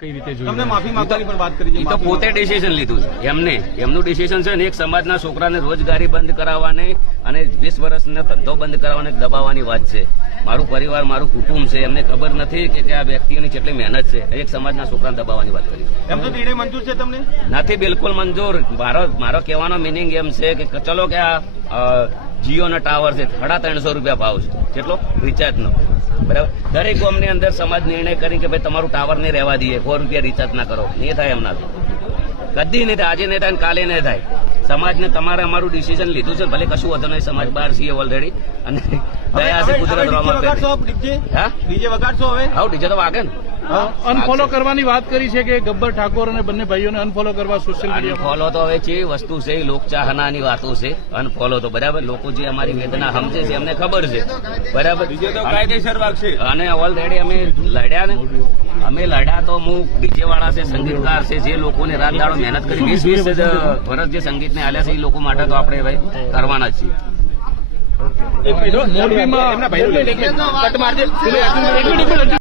કઈ રીતે જોયું? તમને માફી માંગવાની પણ વાત કરી છે. એ તો પોતે ડિસિઝન લીધું છે એમનું ડિસિઝન છે ને એક સમાજના છોકરાને રોજગારી બંધ કરાવવાની અને 20 વર્ષનો ધંધો બંધ કરાવવાની દબાવવાની વાત છે. મારું પરિવાર મારું કુટુંબ છે, એમને ખબર નથી કે આ વ્યક્તિઓની કેટલી મહેનત છે. એક સમાજના છોકરાને દબાવવાની વાત કરી. એમ તો નિર્ણય મંજૂર છે તમને? નથી બિલકુલ મંજૂર. મારો કહેવાનો મિનિંગ એમ છે કે ચલો કે આ જીઓનો ટાવર છે 350 રૂપિયા ભાવ છે, કેટલો રિચાર્જનો, બરાબર. દરેક ગામની અંદર સમાજ નિર્ણય કરી કે ભાઈ તમારું ટાવર નહીં રહેવા દઈએ, 4 રૂપિયા રિચાર્જ ના કરો. નહીં થાય એમનાથી, કદી નહીં થાય. આજે નહીં થાય કાલે નહીં થાય. સમાજને તમારે અમારું ડિસિઝન લીધું છે, ભલે કશું વધુ નહીં. સમાજ બહાર છીએ ઓલરેડી અને દયા છે કુદરત ડીજે વગાડશો હવે? આવું ડીજે તો વાગે ને. અનફોલો કરવાની વાત કરી છે કે ગબ્બર ઠાકોર અને બંને ભાઈઓને અનફોલો કરવા સોશિયલ મીડિયા. અનફોલો તો હવે છે વસ્તુ છે, લોકચાહનાની વાતો છે. અનફોલો તો બરાબર, લોકો જે અમારી વેદના સમજે છે એમને ખબર છે, બરાબર. કાયદેસર વાગશે. અને ઓલરેડી અમે લડ્યા ને, અમે લડ્યા તો હું ડીજે વાળા છે, સંગીતકાર છે, જે લોકોને રાત દાડો મહેનત કરી 20 વર્ષ જે સંગીતને આલ્યા છે એ લોકો માટે તો આપણે ભાઈ કરવાના જ છીએ. મોરબીમાં